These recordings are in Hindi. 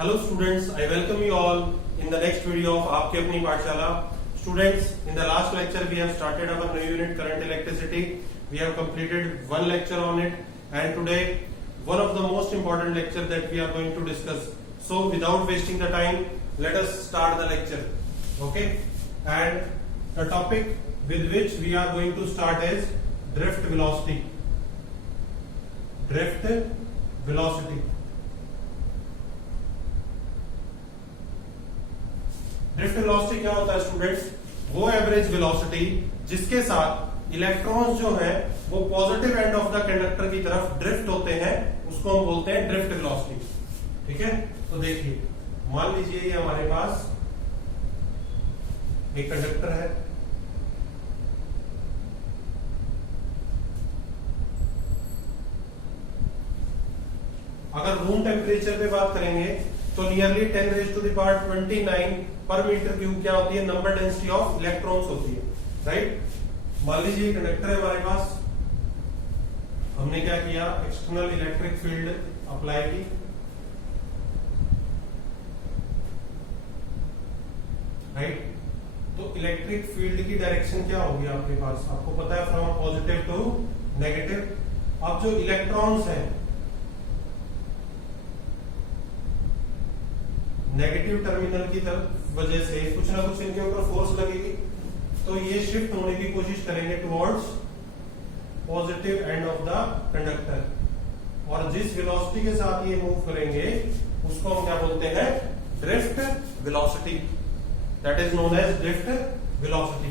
Hello students, I welcome you all in the next video of आपकी अपनी पाठशाला. Students, in the last lecture we have started our new unit current electricity. We have completed one lecture on it, and today one of the most important lecture that we are going to discuss. So without wasting the time, let us start the lecture. Okay? And the topic with which we are going to start is drift velocity. Drift velocity. Drift velocity क्या होता है स्टूडेंट्स? वो एवरेज वेलोसिटी जिसके साथ इलेक्ट्रॉन्स जो है वो positive end of the conductor की तरफ ड्रिफ्ट होते हैं, उसको हम बोलते हैं ड्रिफ्ट वेलोसिटी. ठीक है, तो देखिए, मान लीजिए ये हमारे पास एक कंडक्टर है. अगर रूम टेम्परेचर पे बात करेंगे तो नियरली 10⁻29 पर मीटर क्यूब क्या होती है? नंबर डेंसिटी ऑफ इलेक्ट्रॉन्स होती है. राइट? मान लीजिए कंडक्टर है हमारे पास, हमने क्या किया? एक्सटर्नल इलेक्ट्रिक फील्ड अप्लाई की. राइट? तो इलेक्ट्रिक फील्ड की डायरेक्शन क्या होगी आपके पास? आपको पता है, फ्रॉम पॉजिटिव टू नेगेटिव. अब जो इलेक्ट्रॉन्स हैं नेगेटिव टर्मिनल की तरफ वजह से कुछ ना कुछ इनके ऊपर फोर्स लगेगी, तो ये शिफ्ट होने की कोशिश करेंगे towards positive end of the conductor. और जिस वेलोसिटी के साथ ये मूव करेंगे उसको हम क्या बोलते हैं? Drift velocity. That is known as drift velocity.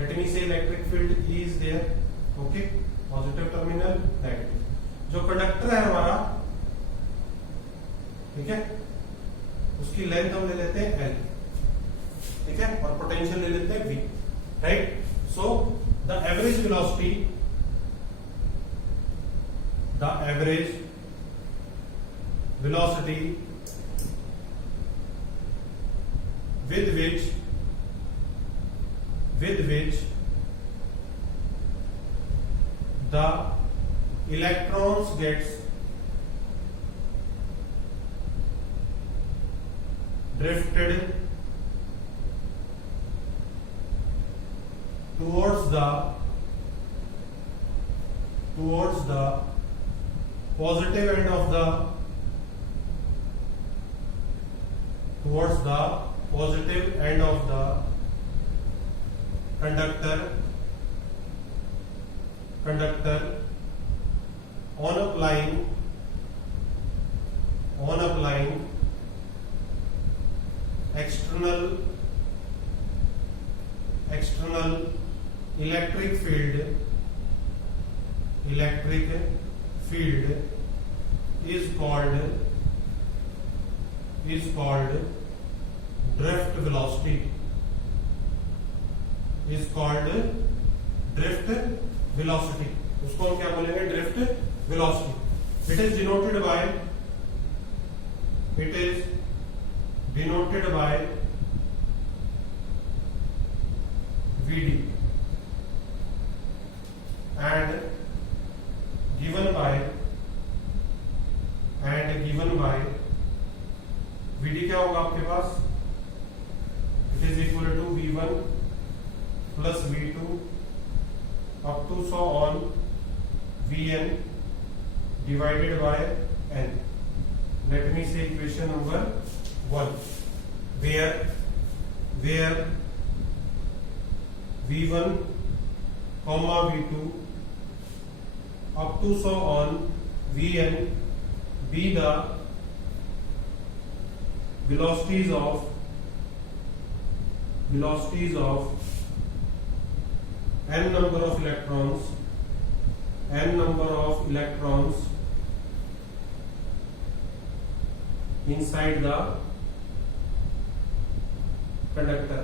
Let me say electric field is there. Okay, positive terminal, negative. जो कंडक्टर है हमारा, ठीक है, उसकी लेंथ हम ले लेते हैं L. ठीक है, और पोटेंशियल ले लेते हैं V. Right? So the average velocity with which the electrons gets drifted towards the positive end of the conductor on applying external electric field is called drift velocity. उसको हम क्या बोलेंगे? Drift velocity. It is denoted by Vd and given by Vd क्या होगा आपके पास? It is equal to V1 plus V2 up to so on Vn divided by n. Let me say equation number 1 where V1 comma V2 up to so on Vn be the velocities of n number of electrons inside the conductor.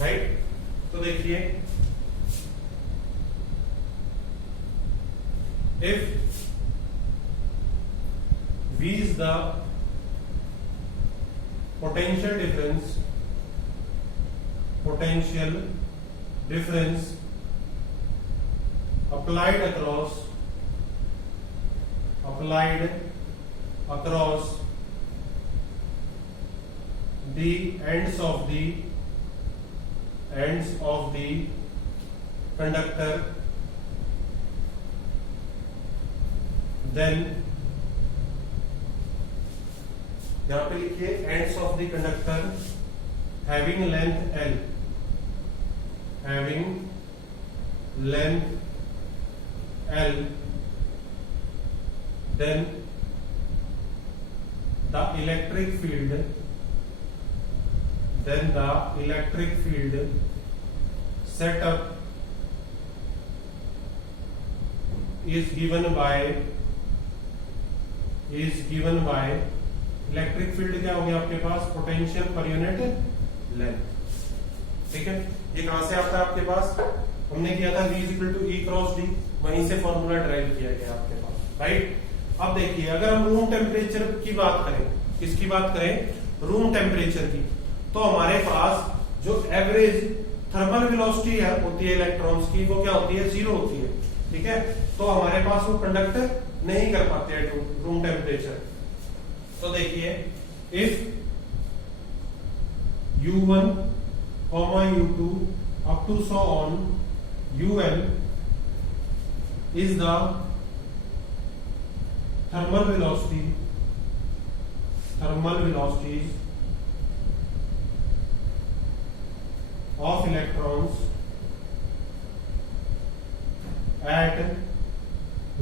Right? तो देखिए, if V is the potential difference applied across applied across the ends of the conductor, then यहां पे लिखिए ends of the conductor having length L, then the electric field set up is given by electric field क्या हो गया आपके पास, पोटेंशियल पर यूनिट लेंथ। ठीक है, ये कहां से आता है आपके पास, हमने किया था V = E क्रॉस D, वहीं से फॉर्मूला ड्राइव किया गया आपके पास, राइट। अब देखिए अगर हम रूम टेम्परेचर की बात करें, किसकी बात करें, रूम टेम्परेचर की, तो हमारे पास जो एवरेज थर्मल वेलोसिटी है होती है इलेक्ट्रॉन्स की, वो क्या होती है, 0 होती है। ठीक है, तो हमारे पास वो कंडक्टर नहीं कर पाते हैं रूम टेम्परेचर। तो देखिए if U1, U2 up to so on UL is the thermal velocities of electrons at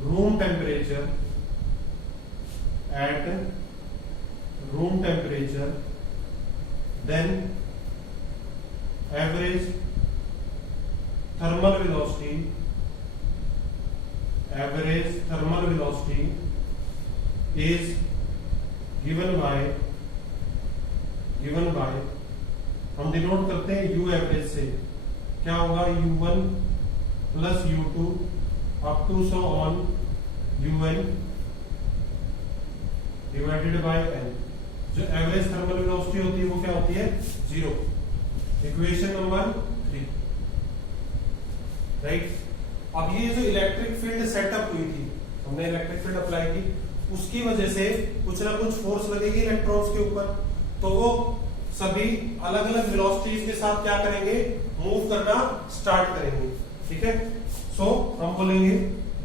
room temperature, then average thermal velocity is given by हम डिनोट करते हैं U एवरेज से, क्या होगा, U1 plus U2 up to so on UN divided by N। जो एवरेज थर्मल वेलोसिटी होती है वो क्या होती है, 0। Equation number 3, right. अब ये जो इलेक्ट्रिक फील्ड सेटअप हुई थी, हमने इलेक्ट्रिक फील्ड अप्लाई की, उसकी वजह से कुछ ना कुछ फोर्स लगेगी इलेक्ट्रॉन्स के ऊपर, तो वो सभी अलग अलग वेलोसिटीज के साथ क्या करेंगे, मूव करना स्टार्ट करेंगे। ठीक है, सो हम बोलेंगे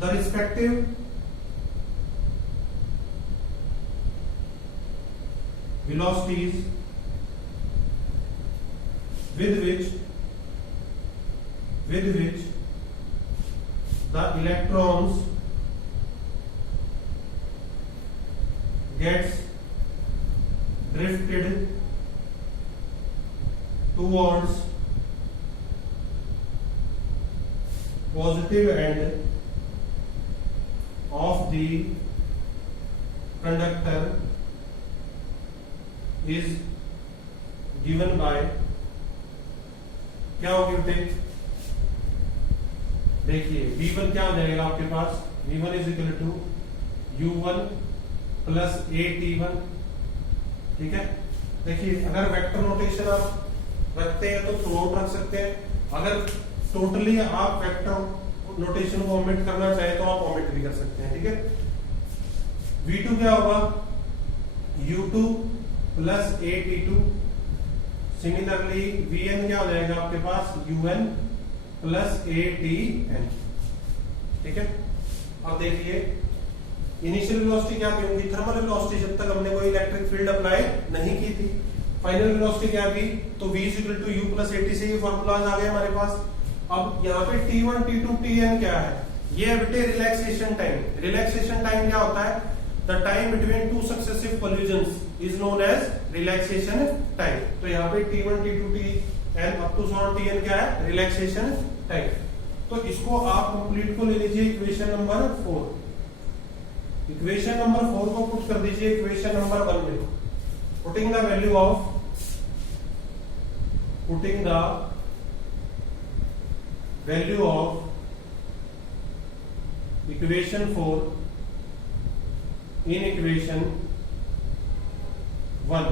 the respective velocities with which the electrons gets drifted towards positive end of the conductor is given by, क्या होगी बेटे, देखिए V1 क्या हो जाएगा आपके पास, V1 = U1 plus AT1। ठीक है, देखिए अगर वेक्टर नोटेशन आप रखते हैं तो थ्रू आउट रख सकते हैं, अगर टोटली आप वेक्टर नोटेशन को ओमिट करना चाहे तो आप ओमिट भी कर सकते हैं। ठीक है, V2 क्या होगा, U2 plus AT2, similarly Vn क्या हो जाएगा आपके पास, UN plus ATN। ठीक है, अब देखिए इनिशियल वेलोसिटी क्या होगी, थर्मल वेलोसिटी, जब तक हमने कोई इलेक्ट्रिक फील्ड अप्लाई नहीं की थी। फाइनल वेलोसिटी क्या भी, तो V = U plus AT से ये फॉर्मूलाज आ गए हमारे पास। अब यहाँ पे T1, T2, Tn क्या है, ये है बेटे रिलैक्सेशन टाइम। रिलैक्सेशन टाइम क्या होता है, the time between two successive collisions is known as relaxation time. तो यहाँ पे T1, T2, Tn up to so Tn क्या है, रिलैक्सेशन टाइम। तो इसको आप कंप्लीट को ले लीजिए इक्वेशन नंबर 4। इक्वेशन नंबर 4 को पुट कर दीजिए इक्वेशन नंबर 1 में, putting the value of equation 4 in equation 1।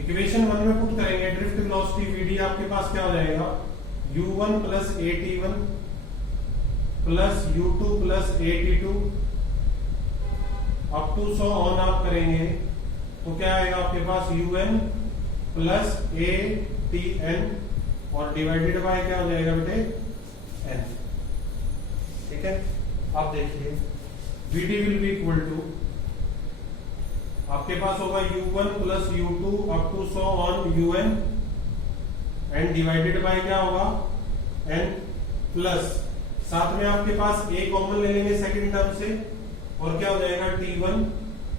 Equation 1 में पुट करेंगे ड्रिफ्ट वेलोसिटी Vd आपके पास क्या हो जाएगा, U1 plus AT1 plus U2 plus AT2 up to 100 on आप करेंगे तो क्या आएगा आपके पास un प्लस ATN और डिवाइडेड बाय क्या हो जाएगा बेटे n। ठीक है, आप देखिए VD will be equal to आपके पास होगा U1 plus U2 up to 100 on UN and divided by क्या होगा n प्लस साथ में आपके पास a कॉमन ले लेंगे सेकंड टर्म से और क्या हो जाएगा T1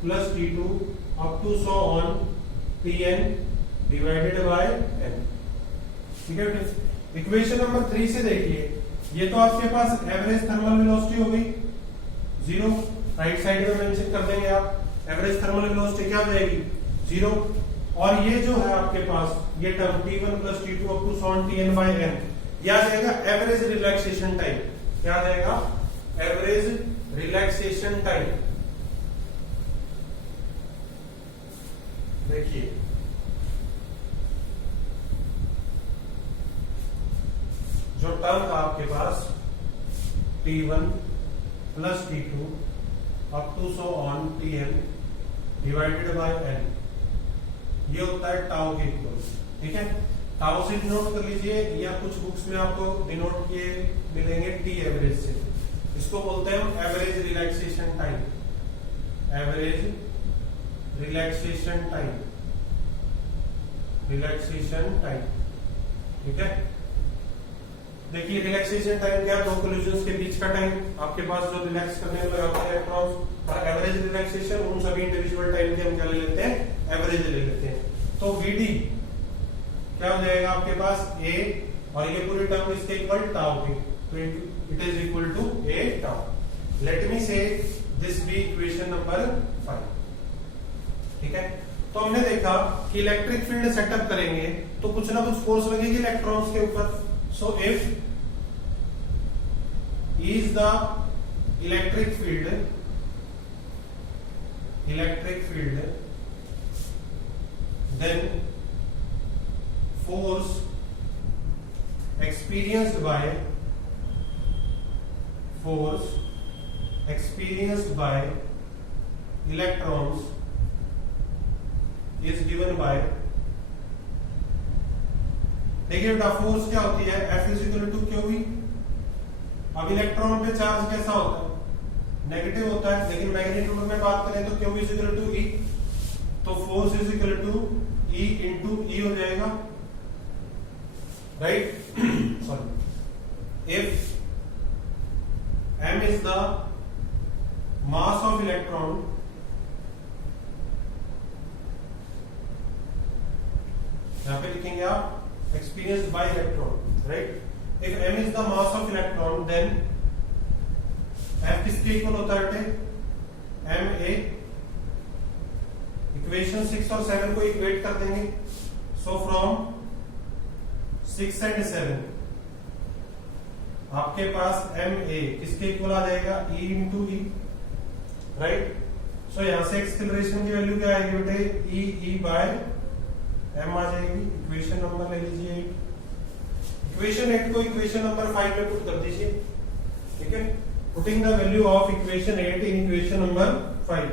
plus T2 up to 100 on Tn divided by n। ठीक है, इक्वेशन नंबर 3 से देखिए, ये तो आपके पास एवरेज थर्मल वेलोसिटी हो गई 0, राइट साइड में मेंशन कर देंगे आप, एवरेज थर्मल वेलोसिटी क्या हो जाएगी 0, और ये जो है आपके पास ये term T1 plus T2 up to 100 on Tn by n, ये आ जाएगा एवरेज रिलैक्सेशन टाइम। क्या आ जाएगा एवरेज रिलैक्सेशन टाइम। देखिए जो टर्म था आपके पास T1 plus T2 up to 100 on Tn divided by n, ये होता है टाउ के इक्वल। ठीक है, टाउ से डिनोट कर लीजिए या कुछ बुक्स में आपको डिनोट किए मिलेंगे T एवरेज से, इसको बोलते हैं हम average relaxation time. Average relaxation time, relaxation time. ठीक है, देखिए रिलैक्सेशन टाइम क्या, दो कोलिजन्स के बीच का टाइम आपके पास जो रिलैक्स करने में लगाते हैं इलेक्ट्रॉन्स, और एवरेज रिलैक्सेशन उन सभी इंडिविजुअल टाइम के हम क्या ले लेते हैं एवरेज ले लेते हैं। तो VD क्या हो जाएगा आपके पास A और ये पूरी टर्म इसके इक्वल टाउ की, तो it is equal to A tau. Let me say this B equation number 5। ठीक है, तो हमने देखा कि इलेक्ट्रिक फील्ड सेटअप करेंगे तो कुछ ना कुछ फोर्स लगेगी इलेक्ट्रॉन्स के ऊपर। So if is the electric field then force experienced by electrons is given by, देखिए बेटा फोर्स क्या होती है F is equal to Q V. अब इलेक्ट्रॉन पे चार्ज कैसा होता है नेगेटिव होता है, लेकिन मैग्नीट्यूड में बात करें तो q is equal to e, तो force is equal to E into e हो जाएगा, right. Sorry, if m is the mass of electron, यहां पे लिखेंगे आप experienced by electron, right. If m is the mass of electron then f किसके इक्वल होता है बेटे ma। इक्वेशन 6 और 7 को इक्वेट कर देंगे। सो फ्रॉम 6 एंड 7 आपके पास ma किसके इक्वल आ जाएगा e इंटू ई, राइट। सो यहां से एक्सेलरेशन की वैल्यू क्या आएगी बेटे e बाय m आ जाएगी। इक्वेशन नंबर ले लीजिए 8। इक्वेशन 8 को इक्वेशन नंबर 5 में पुट कर दीजिए। ठीक है, putting the value of equation 8 in equation number 5।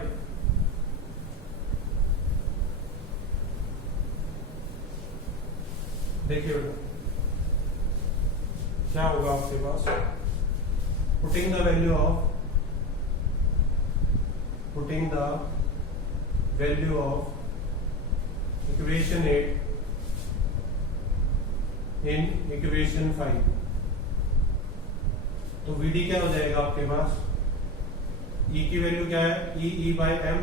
देखिए बेटा क्या होगा आपके पास, putting the value of equation 8 in equation 5, तो VD क्या हो जाएगा आपके पास, E की वैल्यू क्या है E बाय m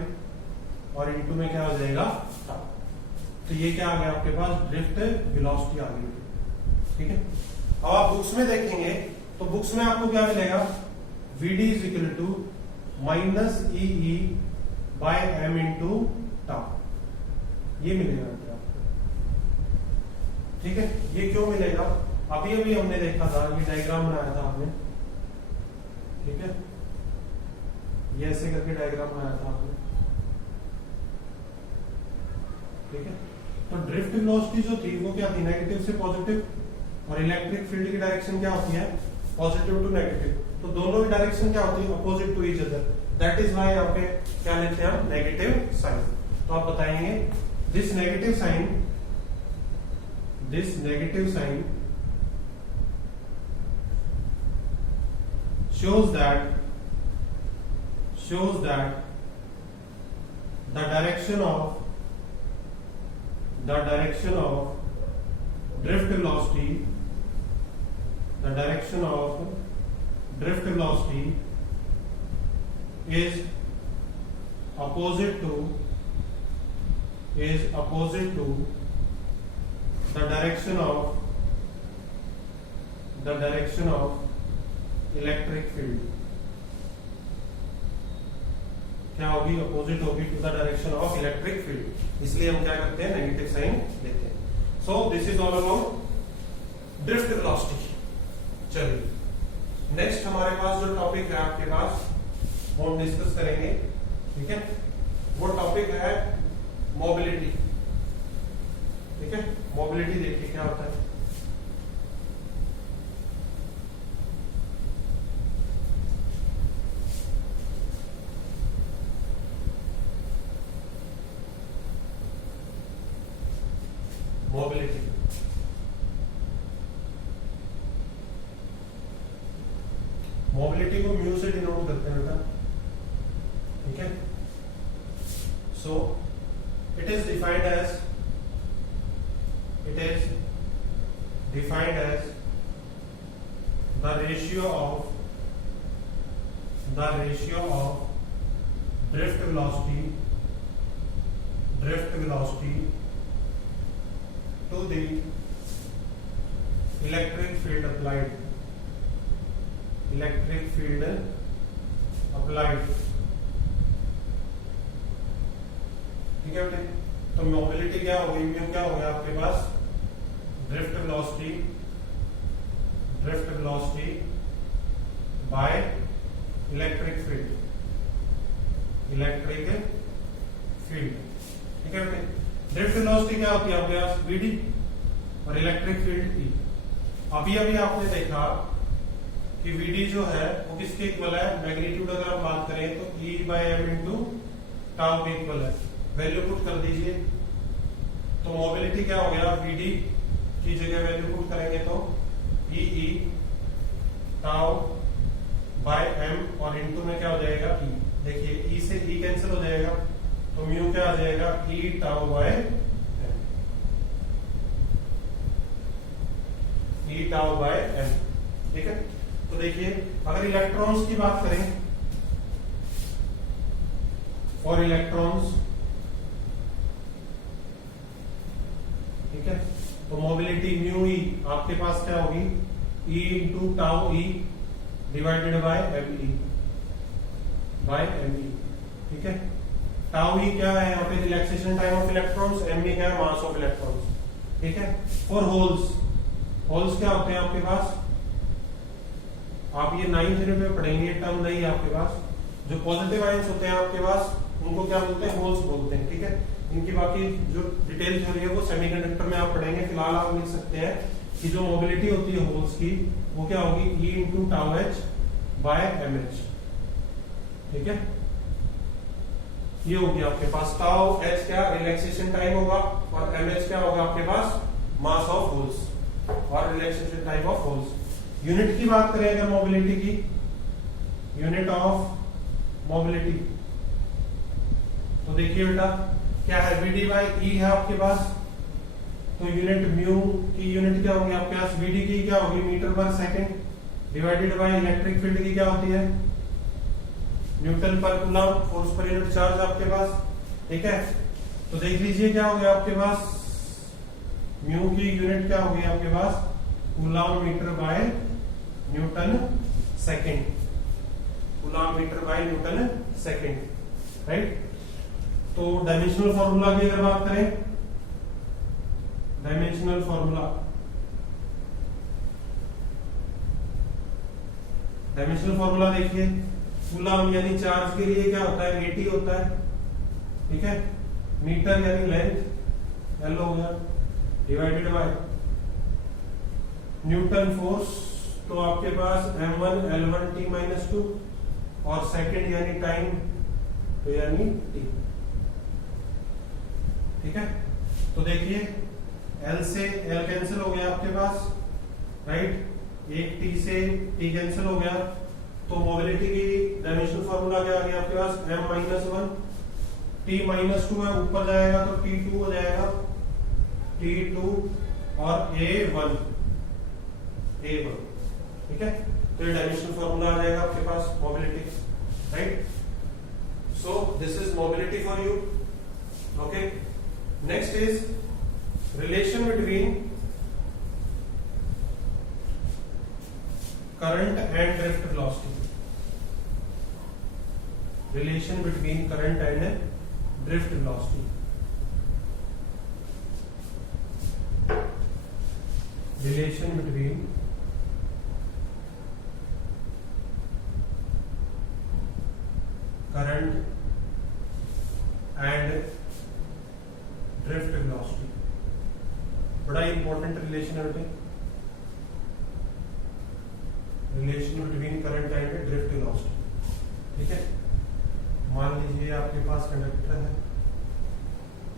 और इनटू में क्या हो जाएगा टाउ। तो ये क्या आ गया आपके पास ड्रिफ्ट वेलोसिटी आ गई। ठीक है, अब आप बुक्स में देखेंगे तो बुक्स में आपको क्या मिलेगा VD is equal to minus E by m into tau, ये मिलेगा आपको। ठीक है, ये क्यों मिलेगा, अभी अभी हमने देखा था, ये डायग्राम बनाया था आपने। ठीक है, ये ऐसे करके डायग्राम बनाया था आपने। ठीक है, तो ड्रिफ्ट वेलोसिटी जो थी वो क्या थी नेगेटिव से पॉजिटिव, और इलेक्ट्रिक फील्ड की डायरेक्शन क्या होती है पॉजिटिव टू नेगेटिव। तो दोनों ही डायरेक्शन क्या होती है, opposite to each other, that is why यहाँ पे क्या लेते हैं हम, नेगेटिव साइन। तो आप बताएंगे this negative sign shows that the direction of drift velocity is opposite to the direction of electric field. क्या होगी, अपोजिट होगी to the direction of electric field, इसलिए हम क्या करते हैं, नेगेटिव साइन लेते हैं। So this is all about drift velocity. चलिए नेक्स्ट हमारे पास जो टॉपिक है आपके पास वो हम डिस्कस करेंगे, ठीक है। वो टॉपिक है मोबिलिटी, ठीक है। मोबिलिटी देखिए क्या होता है। मोबिलिटी को म्यू से डिनोट करते हैं बेटा, ठीक है। So it is defined as the ratio of drift velocity to the electric field applied, ठीक है बेटे। तो मोबिलिटी क्या हो गई, म्यू क्या हो गया आपके पास, drift velocity by electric field, ठीक है बेटे। ड्रिफ्ट वेलोसिटी क्या होती है आपके पास, वीडी, और इलेक्ट्रिक फील्ड ई। अभी आपने देखा कि वीडी जो है वो किसके इक्वल है, मैग्नीट्यूड अगर आप बात करें तो e by m into tau के इक्वल है। वैल्यू पुट कर दीजिए, तो मोबिलिटी क्या हो गया, वीडी की जगह वैल्यू पुट करेंगे तो ई टाउ बाय एम, और इंटू में क्या हो जाएगा ई। देखिए ई से ई कैंसिल हो जाएगा, तो म्यू क्या आ जाएगा, ई टाउ बाय एम, ई टाउ बाय एम, ठीक है। तो देखिए अगर इलेक्ट्रॉन्स की बात करें, फॉर इलेक्ट्रॉन्स, ठीक है, तो मोबिलिटी म्यू ई आपके पास क्या होगी, e into tau e divided by m e, ठीक है। टाउ ई क्या है यहाँ पे, relaxation time of electrons, m e क्या है, मास ऑफ इलेक्ट्रॉन्स, ठीक है। फॉर होल्स क्या होते हैं आपके पास, आप ये 9th यूनिट में पढ़ेंगे, टर्म नहीं है आपके पास। जो पॉजिटिव आयंस होते हैं आपके पास उनको क्या बोलते हैं, होल्स बोलते हैं, ठीक है। इनकी बाकी जो डिटेल थ्योरी है वो सेमीकंडक्टर में आप पढ़ेंगे। फिलहाल आप लिख सकते हैं कि जो मोबिलिटी होती है होल्स की वो क्या होगी, e into tau h by m h, ठीक है। ये होगी आपके पास, टाउ एच क्या रिलैक्सेशन टाइम होगा, और एम एच क्या होगा आपके पास, मास ऑफ होल्स और relaxation time of holes. Unit की बात करें अगर मोबिलिटी की, यूनिट ऑफ मोबिलिटी, तो देखिए बेटा क्या है, वीडी बाई ई है आपके पास, तो यूनिट म्यू की यूनिट क्या होगी आपके पास, वीडी की क्या होगी, मीटर पर second, divided by electric field की क्या होती है, न्यूटन पर coulomb, force per unit charge आपके पास, ठीक है। तो देख लीजिए क्या हो गया आपके पास, म्यू की यूनिट क्या होगी आपके पास, coulomb meter by newton second, coulomb meter by newton second, right. तो डायमेंशनल फॉर्मूला की अगर बात करें, डायमेंशनल फॉर्मूला देखिए, कूलम यानी चार्ज के लिए क्या होता है, 80 होता है, ठीक है। मीटर यानी लेंथ एल हो गया, डिवाइडेड बाय न्यूटन फोर्स, तो आपके पास m1 L1 t माइनस 2 और सेकंड यानी टाइम तो यानी t। ठीक है, तो देखिए L से L कैंसिल हो गया आपके पास, राइट, एक t से t कैंसिल हो गया, तो मोबिलिटी की डायमेंशनल फार्मूला क्या आ गया आपके पास, m माइनस 1 t माइनस 2 है, ऊपर जाएगा तो t2 हो जाएगा, t2 और a1, ठीक है, तो ये डायमेंशनल फार्मूला आ जाएगा आपके पास mobility, right. So this is mobility for you. Okay, next is relation between current and drift velocity. Relation between current and drift velocity. Relation between current and drift velocity, बड़ा इंपॉर्टेंट रिलेशन है बेटे, relation between current and drift velocity. ठीक है, मान लीजिए आपके पास कंडक्टर है,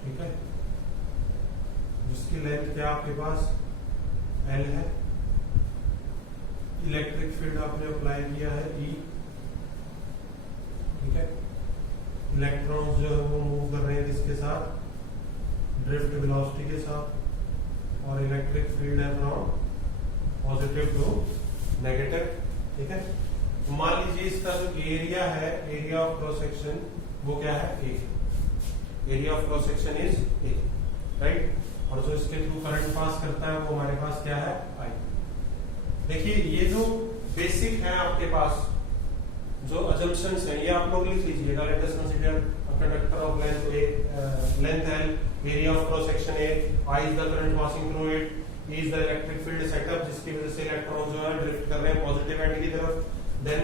ठीक है, जिसकी लेंथ क्या आपके पास L है, इलेक्ट्रिक फील्ड आपने अप्लाई किया है E, ठीक है, इलेक्ट्रॉन्स जो है वो मूव कर रहे हैं किसके साथ, ड्रिफ्ट वेलोसिटी के साथ, और इलेक्ट्रिक फील्ड है फ्रॉम पॉजिटिव टू नेगेटिव। ठीक है, तो मान लीजिए इसका जो एरिया है, एरिया ऑफ क्रॉस सेक्शन, वो क्या है, A, area of cross section is A, right, और जो इसके थ्रू करंट पास करता है वो हमारे पास क्या है, I। देखिए ये जो बेसिक है आपके पास जो अजम्पशंस हैं, ये आप लोग लिख लीजिएगा। Let us consider conductor of length A, length L, area of cross section A, I is the current passing through it, E is the electric field setup जिसकी वजह से इलेक्ट्रॉन जो है ड्रिफ्ट कर रहे हैं पॉजिटिव एंड की तरफ। देन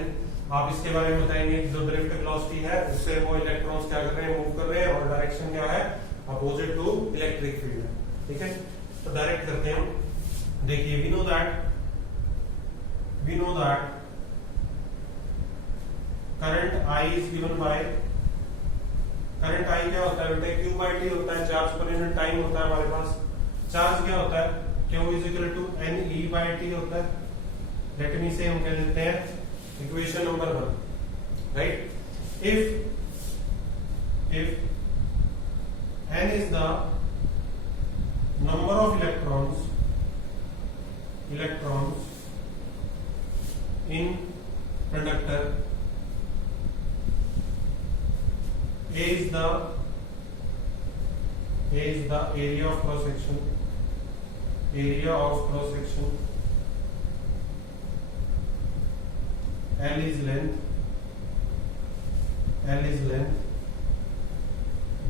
आप इसके बारे में बताएंगे जो ड्रिफ्ट वेलोसिटी है उससे वो इलेक्ट्रॉन्स क्या कर रहे हैं, मूव कर रहे हैं, और डायरेक्शन क्या है, अपोजिट टू इलेक्ट्रिक फील्ड है। ठीक है, तो डायरेक्ट करते हैं हम। देखिए we know that current I is given by, current I क्या होता है बेटे, Q बाय T होता है, चार्ज पर यूनिट टाइम होता है हमारे पास। चार्ज क्या होता है, Q is equal to NE by T होता है। लेट मी से हम कह देते हैं equation number 1, right, if n is the number of electrons in conductor, A is the area of cross section, L is length,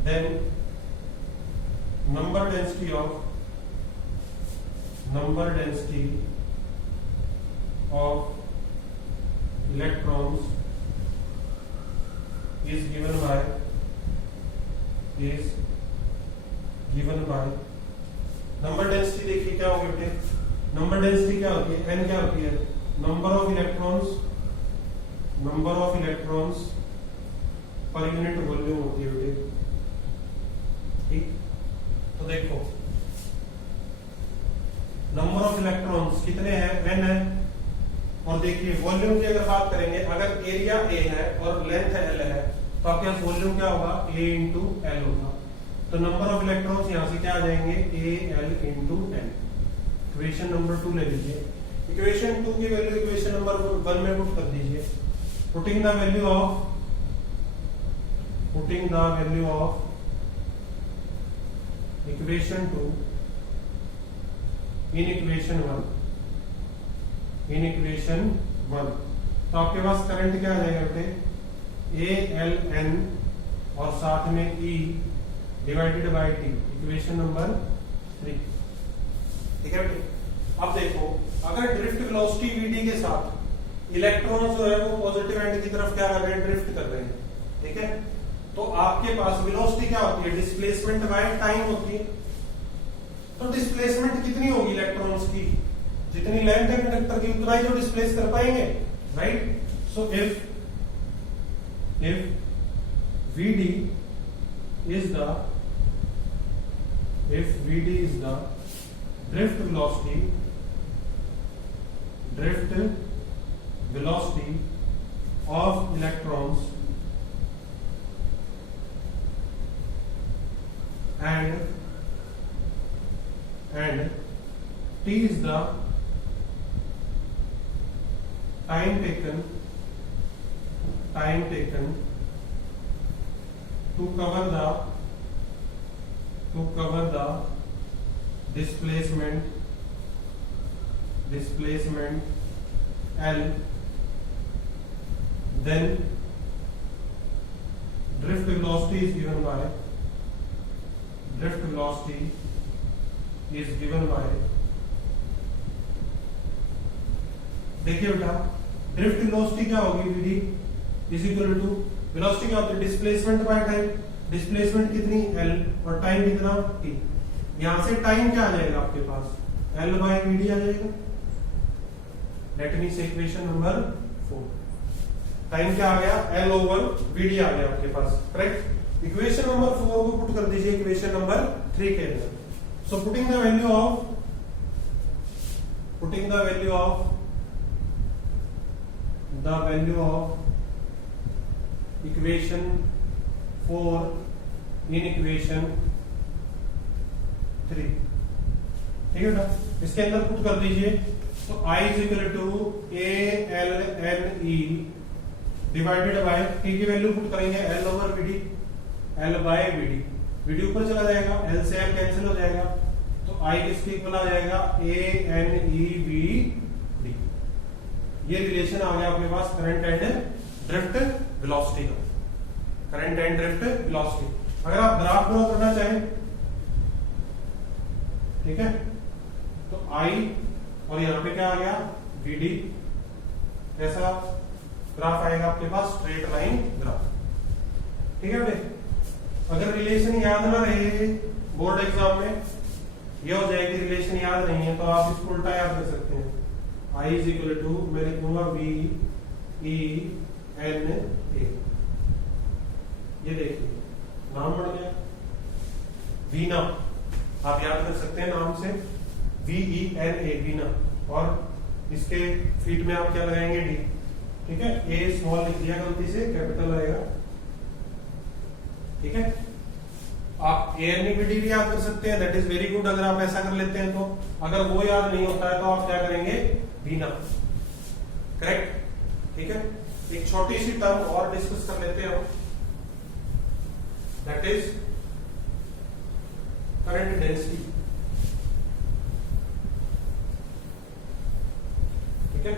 then number density of electrons is given by number density. देखिए क्या होगी बेटे, नंबर डेंसिटी क्या होती है, n क्या होती है, number of electrons per unit volume होती है बेटे। ठीक, तो देखो नंबर ऑफ इलेक्ट्रॉन्स कितने हैं, n है, और देखिए वॉल्यूम की अगर बात करेंगे, अगर एरिया A है और लेंथ L है तो आपके पास वॉल्यूम क्या होगा, A इंटू L होगा। तो नंबर ऑफ इलेक्ट्रॉन्स यहां से क्या आ जाएंगे, AL into L। Equation number 2 ले लीजिए, इक्वेशन 2 की वैल्यू इक्वेशन नंबर 1 में पुट कर दीजिए। Putting the value of equation 2 in equation 1, तो आपके पास करंट क्या आ जाएगा बेटे, ALN और साथ में E divided by T, equation number 3। ठीक है बेटे, अब देखो अगर ड्रिफ्ट वेलोसिटी VD के साथ इलेक्ट्रॉन जो है वो पॉजिटिव एंड की तरफ क्या कर रहे हैं, ड्रिफ्ट कर रहे हैं। ठीक है, तो आपके पास वेलोसिटी क्या होती है, डिस्प्लेसमेंट बाय टाइम होती है। तो डिस्प्लेसमेंट कितनी होगी इलेक्ट्रॉन्स की, जितनी लेंथ है कंडक्टर की उतना ही जो डिस्प्लेस कर पाएंगे, right. So if VD is the drift velocity of electrons and T is the time taken to cover the displacement L, then drift velocity is given by देखिए बेटा ड्रिफ्ट वेलोसिटी क्या होगी, vd is equal to velocity क्या होती है, डिस्प्लेसमेंट बाय टाइम। डिस्प्लेसमेंट कितनी l और टाइम कितना t। यहां से टाइम क्या आ जाएगा आपके पास, l बाय vd आ जाएगा। Let me say equation number 4, time क्या आ गया, l ओवर vd आ गया आपके पास, करेक्ट। इक्वेशन नंबर 4 को पुट कर दीजिए इक्वेशन नंबर 3 के अंदर। So putting the value of equation 4 in equation 3, ठीक है ना। इसके अंदर पुट कर दीजिए, तो I is equal to ALNE divided by T की वैल्यू पुट करेंगे L over VD, L by VD, VD ऊपर चला जाएगा, L से L कैंसिल हो जाएगा, तो I किसके इक्वल आ जाएगा, ANEVD। ये रिलेशन आ गया आपके पास करंट एंड ड्रिफ्ट वेलोसिटी का, करंट एंड ड्रिफ्ट वेलोसिटी। अगर आप ग्राफ ड्रॉ करना चाहें, ठीक है, तो I और यहाँ पे क्या आ गया, VD, कैसा ग्राफ आएगा आपके पास, स्ट्रेट लाइन ग्राफ, ठीक है बेटे। अगर रिलेशन याद ना रहे बोर्ड एग्जाम में, ये हो जाएगी, रिलेशन याद नहीं है तो आप इसको उल्टा याद कर सकते हैं। I इज इक्वल टू मैं लिखूंगा VENA, ये देखिए नाम बन गया वीना, आप याद कर सकते हैं नाम से, VENA वीना, और इसके फीट में आप क्या लगाएंगे, D, ठीक है। A स्मॉल लिख दिया गलती से, कैपिटल आएगा, ठीक है। आप ANEVD भी याद कर सकते हैं, दैट इज वेरी गुड अगर आप ऐसा कर लेते हैं तो। अगर वो याद नहीं होता है तो आप क्या करेंगे, वीना, करेक्ट, ठीक है। एक छोटी सी टर्म और डिस्कस कर लेते हैं, दैट इज करंट डेंसिटी, ठीक है।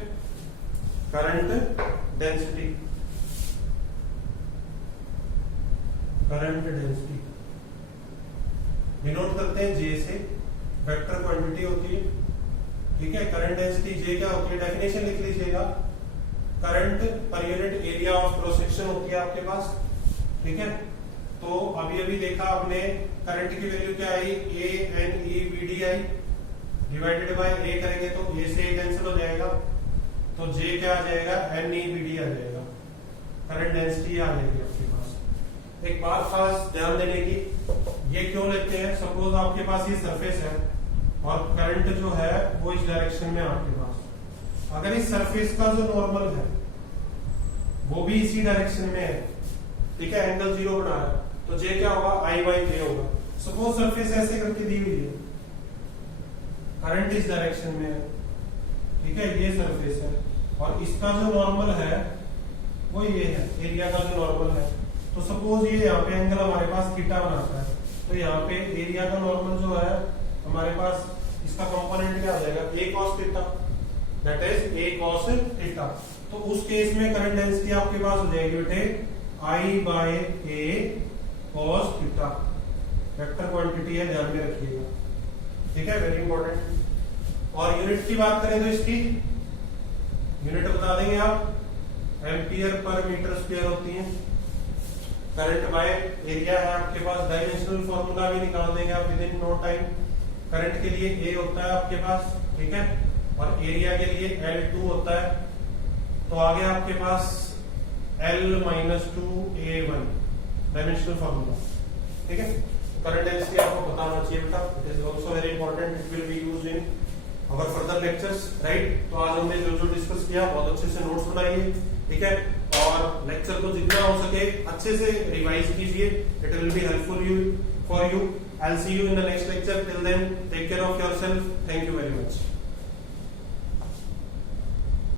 करंट डेंसिटी डिनोट करते हैं J से, वेक्टर क्वांटिटी होती है, ठीक है। करंट डेंसिटी J क्या होती है, डेफिनेशन लिख लीजिएगा, current per unit area of cross section होती है आपके पास, ठीक है। तो अभी देखा आपने, करंट की वैल्यू क्या आई, ANEVD I, divided by A करेंगे तो A से A कैंसिल हो जाएगा, तो J क्या आ जाएगा, NEVD आ जाएगा, करंट डेंसिटी आ जाएगी आपके पास। एक बात खास ध्यान देने की, ये क्यों लेते हैं, सपोज आपके पास ये सरफेस है और करंट जो है वो इस डायरेक्शन में आपके पास, अगर इस सरफेस का जो नॉर्मल है वो भी इसी डायरेक्शन में है, ठीक है, एंगल 0 बना रहा है, तो J क्या होगा, I/J होगा। सपोज सरफेस ऐसे करके दी हुई है, करंट इस डायरेक्शन में है, ठीक है, ये सरफेस है, और इसका जो नॉर्मल है वो ये है, एरिया का जो नॉर्मल है। तो सपोज ये यहाँ पे एंगल हमारे पास थीटा बनाता है, तो यहाँ पे एरिया का नॉर्मल जो है हमारे पास, इसका कंपोनेंट क्या हो जाएगा, A cos theta, that is A cos theta. तो उस केस में करंट डेंसिटी आपके पास हो जाएगी बेटे I/A cos theta, vector quantity है, ध्यान में रखिएगा, ठीक है, वेरी इंपॉर्टेंट। और यूनिट की बात करें तो इसकी यूनिट बता देंगे आप, एम्पियर पर मीटर स्क्वायर होती है। करंट बाय एरिया है आपके पास, डायमेंशनल फॉर्मूला भी निकाल देंगे आप within no time. Current के लिए A होता है आपके पास, ठीक है, और एरिया के लिए L2 होता है। तो आगे आपके पास L-2A1 डायमेंशनल फार्मूला, ठीक है। करंट डेंसिटी आपको पता होना चाहिए बेटा, it is also very important, it will be used in our further lectures, right. तो आज हमने जो जो डिस्कस किया बहुत अच्छे से नोट्स बनाइए, ठीक है, और लेक्चर को जितना हो सके अच्छे से रिवाइज कीजिए, it will be helpful you for you. I will see you in the next lecture, till then take care of yourself, thank you very much.